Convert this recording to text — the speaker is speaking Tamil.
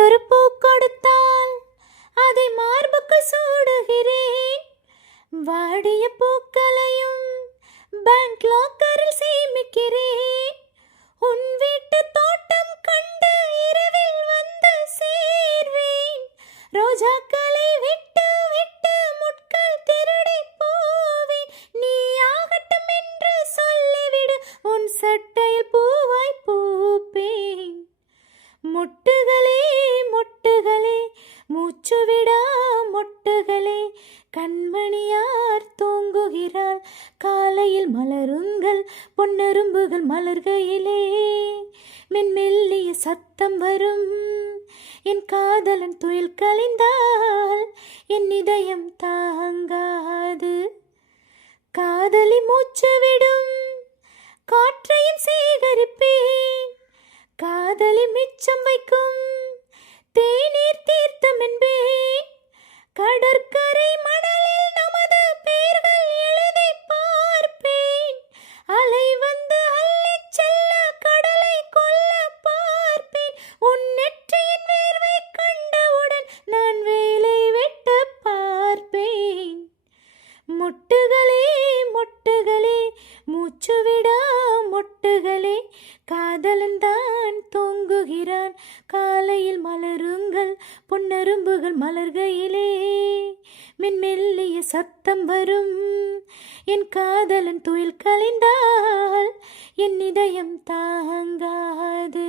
ஒரு பூ கொடுத்தால் அதை மார்புக்குள் சூடுகிறேன். வாடிய பூக்களையும் பேங்க் லாக்கரில் சேமிக்கிறேன். உன் வீட்டு தோட்டம் கண்டு இரவில் வந்து சேர்வேன். ரோஜாக்களை விட்டு விட்டு முட்கள் திருடி போவேன். நீ ஆகட்டும் என்று சொல்லிவிடு, உன் சட்டையில் பூவாய் பூப்பேன். மொட்டுகளே மொட்டுகளே மூச்சுவிடா மொட்டுகளே, கண்மணியார் தூங்குகிறாள் காலையில் மலருங்கள் பொன்னரும்புகள் மலர்கையிலே. மென்மெல்லிய சத்தம் வரும், என் காதலன் துயில் கலைந்தால் என் இதயம் தாங்காது. காதலி மூச்சு விடும் காற்றையும் சேகரிப்பேன். காதலி மிச்சம் வைக்கும் தேநீர் தீர்த்தம் என்பேன். கடற்கரை மணலில் நமது பெயர்கள் எழுதி பார்ப்பேன். அலை வந்து அள்ளிச் செல்ல கடலை கொல்ல பார்ப்பேன். உன் நெற்றியின் வேர்வை கண்டவுடன் நான் வேலை வெட்ட பார்ப்பேன். மொட்டுகளே மொட்டுகளே மூச்சுவிடா மொட்டுகளே, காதலன் தான் தூங்குகிறான் காலையில் மலருங்கள் பொன்னரும்புகள் மலர்கையிலே. மென்மெல்லிய சத்தம் வரும், என் காதலன் துயில் கலைந்தால் என் இதயம் தாங்காது.